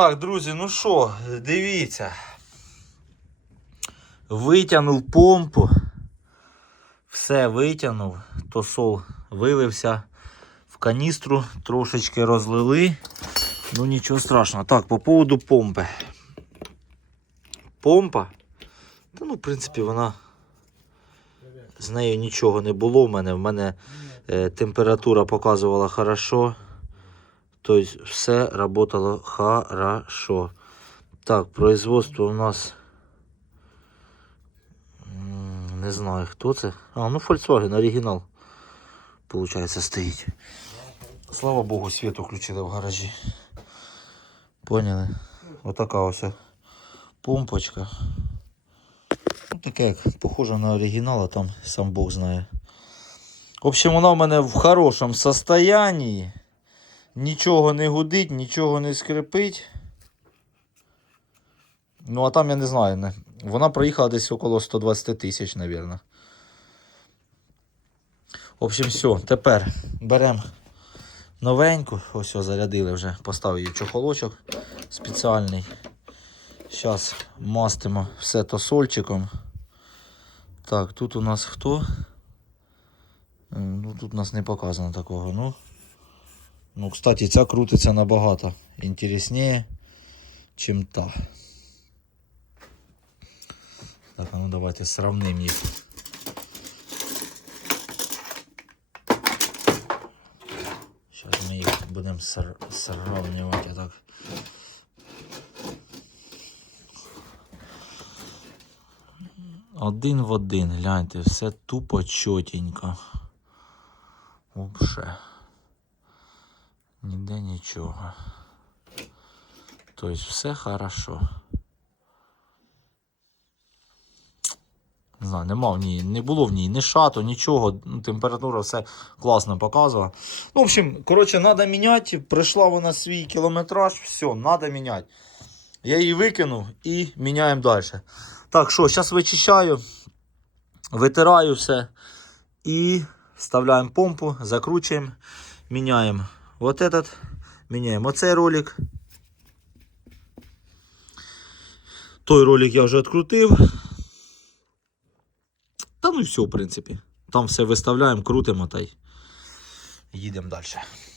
Так, друзі, ну що, дивіться. Витягнув помпу. Все витягнув. Тосол вилився в каністру, трошечки розлили. Ну нічого страшного. Так, по поводу помпи. Помпа. Та ну, в принципі, вона. З нею нічого не було в мене. В мене е, температура показувала хорошо. Тобто все работало хорошо. Так, производство у нас. Не знаю хто це. А, ну Volkswagen оригінал. Получається, стоїть. Слава Богу, світ включили в гаражі. Поняли? Отака ось помпочка. Ну, таке, як похоже на оригінал, а там сам Бог знає. В общем, вона в мене в хорошому состоянии. Нічого не гудить, нічого не скрипить. Ну, а там я не знаю. Не. Вона проїхала десь около 120 тисяч, мабуть. В общем, все, тепер беремо новеньку. Ось його зарядили вже, поставив її чохолочок спеціальний. Зараз мастимо все то сольчиком. Так, тут у нас хто? Ну, тут у нас не показано такого. Ну, ну кстати, ця крутиться набагато інтересніше, чим та. Так, ну давайте сравним їх. Зараз ми їх будемо сравнювати так. Один в один, гляньте, все тупо чотенько. Вообще. Ніде нічого. Тобто все хорошо. Не знаю, нема в ній, не було в ній ні шату, нічого. Ну, температура все класно показувала. Ну, в общем, коротше, треба міняти. Прийшла вона свій кілометраж, все, треба міняти. Я її викинув і міняємо далі. Так, що, зараз вичищаю, витираю все і вставляємо помпу, закручуємо, міняємо вот этот, міняємо оцей ролик. Той ролик я вже відкрутив. Та ну і все, в принципі. Там все виставляємо, крутимо та й далі.